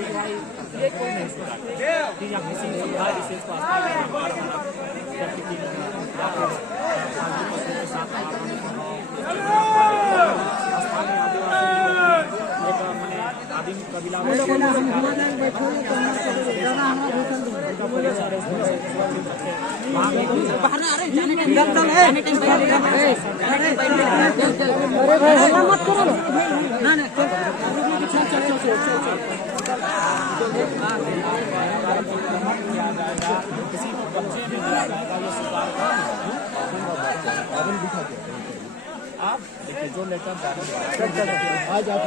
क्योंकि भाई ये कोई नहीं स्वीकारता कि या किसी समुदाय विशेष को आस्था का स्थानीय आदिम कबीला किसी को कब्जे में दिया जाएगा ये स्वीकार आप देखिए जो लेटर आज आप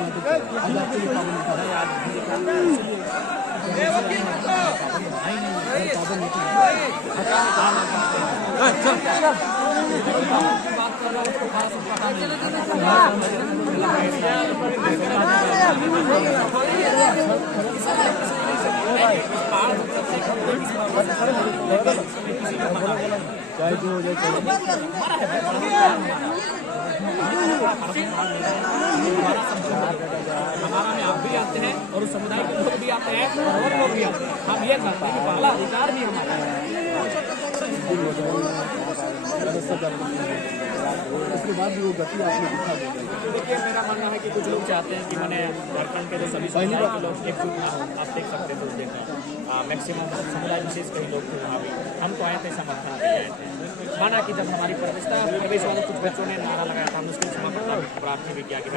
हमारा में आप भी आते हैं और उस समुदाय के लोग भी आते हैं और लोग भी आते हैं। हम ये चाहते हैं कि पहला अधिकार भी हमारा है। उसके बाद भी वो गति आपने दिखा दी। देखिए मेरा मानना है कि कुछ लोग चाहते हैं कि मैंने झारखंड के जो सभी समुदाय के लोग एकजुट ना हो। आप देख सकते हैं उस दिन मैक्सिमम समुदाय विशेष कई लोग थे वहाँ भी। हम तो आए थे समर्थन के आए थे। माना कि जब हमारी प्रवेश वाले कुछ बच्चों ने नारा लगाया था, मुश्किल समाप्त प्रार्थना भी किया कि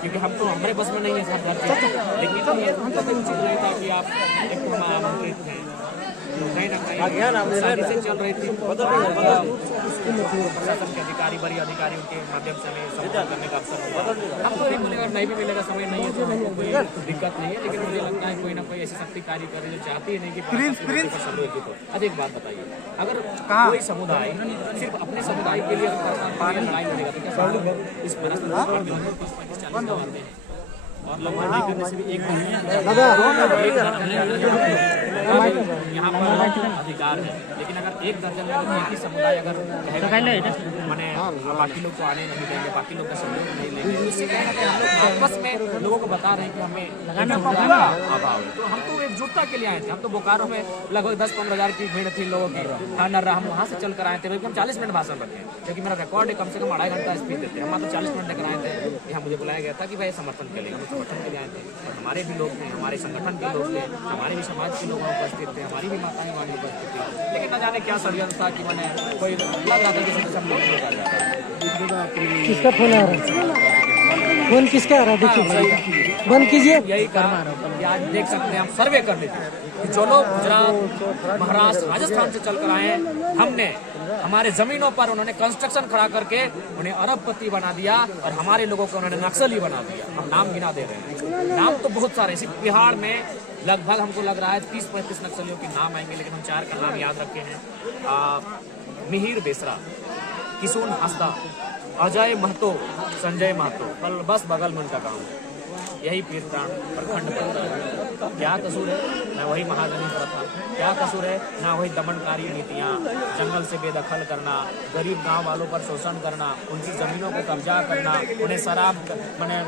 क्योंकि हम तो हमारे बस में नहीं है सब घर, लेकिन हम तो कोई उचित नहीं था कि आप एक तो आमंत्रित हैं कहीं ना कहीं शादी से चल रही थी प्रशासन के अधिकारी बड़ी अधिकारियों के माध्यम से हमें संवाद करने का अवसर मिला। हम तो एक अगर नहीं भी मिलेगा समय नहीं है तो हमको कोई दिक्कत नहीं है, लेकिन मुझे लगता है कोई ना कोई ऐसी शक्ति कार्य करे जो चाहती है नहीं कि संयोजित हो। अब एक बात बताइए, अगर कोई समुदाय सिर्फ अपने समुदाय के लिए लड़ाई लड़ेगा तो क्या इस परिस्थिति और लगभग करने से भी एक यहाँ पर अधिकार है, लेकिन अगर एक दर्जन एक ही समुदाय अगर कहेगा मैंने बाकी लोग को आने नहीं देंगे, बाकी लोग का सहयोग नहीं लेंगे, उससे कहना कि हम लोग आपस में लोगों को बता रहे हैं कि हमें अभाव है। तो हम तो एकजुटता के लिए आए थे। हम तो बोकारो में लगभग 10-15 हज़ार की भीड़ थी लोगों की, हम वहाँ से चल कर आए थे। हम 40 मिनट भाषण रखे क्योंकि मेरा रिकॉर्ड है, कम से कम 2.5 घंटा स्पीच देते हैं। हम तो 40 मिनट लेकर आए थे। यहाँ मुझे बुलाया गया था कि भाई समर्थन के लिए, हम समर्थन के लिए आए थे और हमारे भी लोग थे, हमारे संगठन के लोग थे, हमारे भी समाज के लोग उपस्थित थे, हमारी भी माताएं वाली उपस्थित थी। लेकिन न जाने क्या षड्यंत्र था कि मैंने कोई किसका फोन आ रहा है? फोन किसका आ रहा है? देखिए बंद कीजिए। यही काम आज देख सकते हैं, हम सर्वे कर लेते हैं कि जो लोग गुजरात, महाराष्ट्र, राजस्थान से चलकर आए हैं, हमने हमारे जमीनों पर उन्होंने कंस्ट्रक्शन खड़ा करके उन्हें अरबपति बना दिया और हमारे लोगों को उन्होंने नक्सली बना दिया। हम नाम गिना दे रहे हैं, नाम तो बहुत सारे। इसी बिहार में लगभग हमको लग रहा है 30-35 नक्सलियों के नाम आएंगे, लेकिन हम 4 का नाम याद रखे हैं। मिहिर बेसरा, किशोर हंसदा, अजय महतो, संजय महतो, बस बगल में उनका गाँव, यही पीरतान प्रखंड पड़ता है। क्या कसूर है? ना वही महाजनी प्रथा, क्या कसूर है? ना वही दमनकारी नीतियाँ, जंगल से बेदखल करना, गरीब गांव वालों पर शोषण करना, उनकी ज़मीनों को कब्जा करना, उन्हें शराब मैंने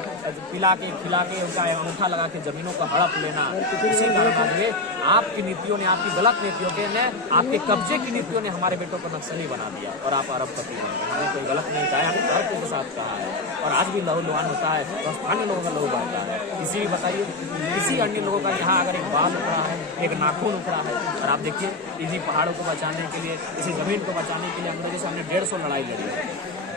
पिला के खिला के उनका अंगूठा लगा के ज़मीनों का हड़प लेना। इसी कारण आपकी नीतियों ने, आपकी गलत नीतियों के ने, आपके कब्जे की नीतियों ने हमारे बेटों को नक्सली बना दिया और आप अरबपति बन गए। हमने कोई गलत नहीं कहा है, हमने तर्क के साथ कहा है और आज भी लहूलुहान होता है तो स्थानीय लोगों का लहू बहता है। इसी बताइए, किसी अन्य लोगों का यहाँ अगर एक बाल उखड़ा है, एक नाखून उखड़ा है, और आप देखिए इसी पहाड़ों को बचाने के लिए, इसी ज़मीन को बचाने के लिए अंग्रेजों से हमने 150 लड़ाई लड़ी है,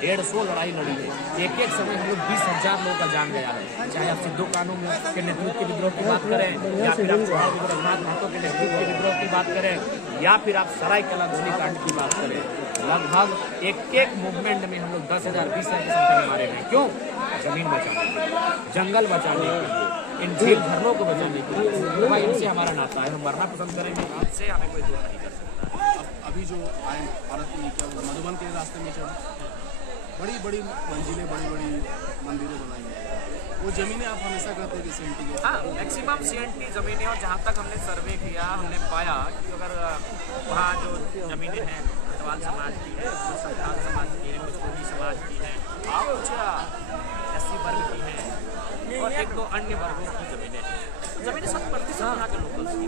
150 लड़ाई लड़ी है। एक समय हम लोग 20,000 लोगों का जान गया है। चाहे आप सिद्धू कानू के नेतृत्व के विद्रोह की बात करें, या फिर आप रघुनाथ महतो के नेतृत्व के विद्रोह की बात करें, या फिर आप सरायकेला गोलीकांड की बात करें, लगभग एक मूवमेंट में हम लोग 10,000 20,000 की संख्या में मारे हैं। क्यों? जमीन बचाने के लिए, जंगल बचाने के लिए, इन झील झरनों को बचाने के लिए। तो भाई इनसे हमारा नाता है, हम मरना पसंद करेंगे, आपसे हमें कोई दूर नहीं कर सकता। अभी जो आए भारत में मधुबन के रास्ते में चढ़ बड़ी बड़ी मंजिलें, बड़ी बड़ी मंदिरें बनाई हैं, वो ज़मीनें आप हमेशा कहते हैं कि CNT के? हाँ, मैक्सिमम CNT ज़मीनें, और जहाँ तक हमने सर्वे किया हमने पाया कि अगर वहाँ जो ज़मीनें हैं गढ़वाल समाज की है, कुछ संथाल समाज की है, कुछ कोली समाज की है, कुछ SC वर्ग की हैं और 1-2 अन्य वर्गों की ज़मीनें हैं। जमीन 70% यहाँ के लोकल्स की,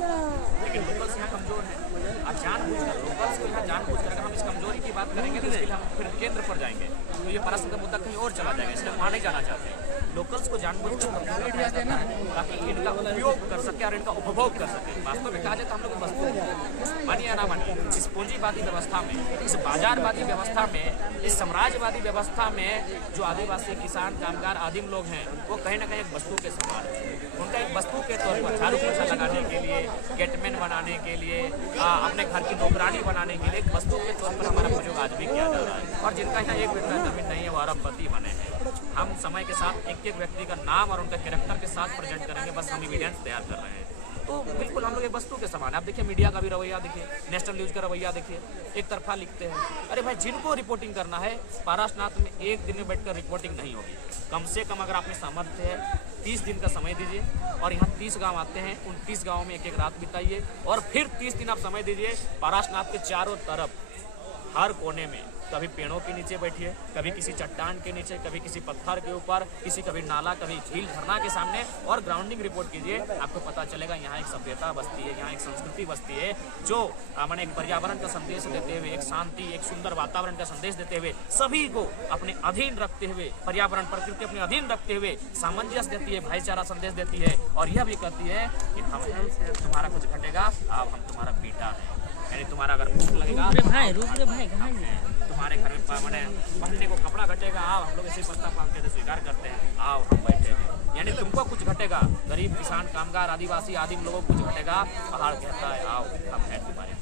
लेकिन लोकल्स यहाँ कमजोर है। आप जानबूझकर लोकल्स को यहाँ जानबूझकर अगर हम इस कमजोरी की बात करेंगे तो इसके लिए हम फिर केंद्र पर जाएंगे, तो ये परस्पर का मुद्दा कहीं और चला जाएगा, इसलिए वहाँ नहीं जाना चाहते। लोकल्स को जानबूझकर कमजोर किया जाता है ताकि इनका उपयोग कर सके और इनका उपभोग कर सके। वास्तव में कहा जाए तो हम लोग वस्तु मानिए या ना मानिए, इस पूंजीवादी व्यवस्था में, इस बाजारवादी व्यवस्था में, इस साम्राज्यवादी व्यवस्था में जो आदिवासी किसान कामगार आदिम लोग हैं वो कहीं ना कहीं एक वस्तु के समान है। उनका एक वस्तु के तौर पर झाड़ू पोछा लगाने के लिए, गेटमैन बनाने के लिए, अपने घर की नौकरानी बनाने के लिए एक वस्तु के तौर पर हमारा प्रयोग आज भी किया जा रहा है। और जिनका यहाँ एक बिल्कुल जमीन नहीं है वो अरबपति बने हैं। हम समय के साथ एक एक व्यक्ति का नाम और उनका कैरेक्टर के साथ प्रेजेंट करेंगे, बस हम एविडेंस तैयार कर रहे हैं। तो बिल्कुल हम लोग एक वस्तु के समान है। आप देखिए मीडिया का भी रवैया देखिए, नेशनल न्यूज़ का रवैया देखिए, एक तरफा लिखते हैं। अरे भाई जिनको रिपोर्टिंग करना है पारसनाथ में एक दिन में बैठकर रिपोर्टिंग नहीं होगी। कम से कम अगर आप में सामर्थ्य है 30 दिन का समय दीजिए और यहाँ 30 गांव आते हैं, उन 30 गाँव में एक एक रात बिताइए और फिर 30 दिन आप समय दीजिए। पारसनाथ के चारों तरफ हर कोने में कभी पेड़ों के नीचे बैठिए, कभी किसी चट्टान के नीचे, कभी किसी पत्थर के ऊपर, किसी कभी नाला, कभी झील झरना के सामने और ग्राउंडिंग रिपोर्ट कीजिए। आपको पता चलेगा यहाँ एक सभ्यता बसती है, यहाँ एक संस्कृति बसती है जो मैंने एक पर्यावरण का संदेश देते हुए, एक शांति, एक सुंदर वातावरण का संदेश देते हुए, सभी को अपने अधीन रखते हुए, पर्यावरण प्रकृति अपने अधीन रखते हुए सामंजस्य देती है, भाईचारा संदेश देती है और यह भी कहती है कि हम तुम्हारा कुछ घटेगा अब हम तुम्हारा बेटा है, यानी तुम्हारा अगर भूख लगेगा तुम्हारे घर में पहनने को कपड़ा घटेगा, आओ हम लोग ऐसे पत्ता पालते थे स्वीकार करते हैं, आओ हम बैठे हैं। यानी तुमको कुछ घटेगा, गरीब किसान कामगार आदिवासी आदिम लोगों को कुछ घटेगा, पहाड़ कहता है आओ हम हैं तुम्हारे।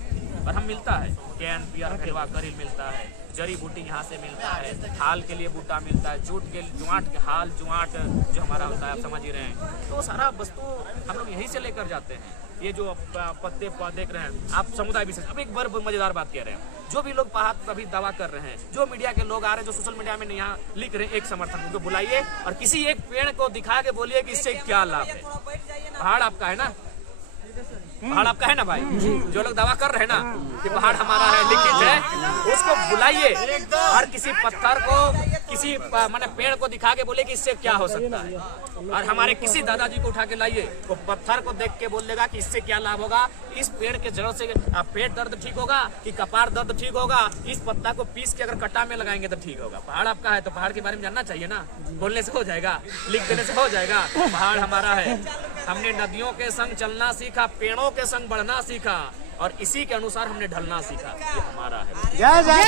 और हम मिलता है कैन पियर खलवा करील मिलता है, जड़ी बूटी यहाँ से मिलता है, हाल के लिए बूटा मिलता है, जूट के जुआट के हाल जुआट जो हमारा होता है आप समझ ही रहे हैं। तो सारा वस्तु हम लोग यहीं से लेकर जाते हैं। ये जो पत्ते देख रहे हैं आप समुदाय विशेष, अब एक बार मजेदार बात कह रहे हैं, जो भी लोग अभी दावा कर रहे हैं, जो मीडिया के लोग आ रहे हैं, जो सोशल मीडिया में यहाँ लिख रहे हैं एक समर्थन, उनको बुलाइए और किसी एक पेड़ को दिखा के बोलिए कि इससे क्या लाभ है। पहाड़ आपका है ना, पहाड़ आपका है ना भाई, जो लोग दावा कर रहे हैं ना कि पहाड़ हमारा है, लिखित है, उसको बुलाइए और किसी पत्थर को, किसी माने पेड़ को दिखा के बोले कि इससे क्या हो सकता है। और हमारे किसी दादाजी को उठा के लाइए, वो पत्थर को देख के बोलेगा कि इससे क्या लाभ होगा, इस पेड़ के जड़ से पेट दर्द ठीक होगा कि कपार दर्द ठीक होगा, इस पत्ता को पीस के अगर कटा में लगाएंगे तो ठीक होगा। पहाड़ आपका है तो पहाड़ के बारे में जानना चाहिए ना, बोलने से हो जाएगा, लिख देने से हो जाएगा। पहाड़ हमारा है, हमने नदियों के संग चलना सीखा, पेड़ों के संग बढ़ना सीखा और इसी के अनुसार हमने ढलना सीखा। ये हमारा है। जय जय।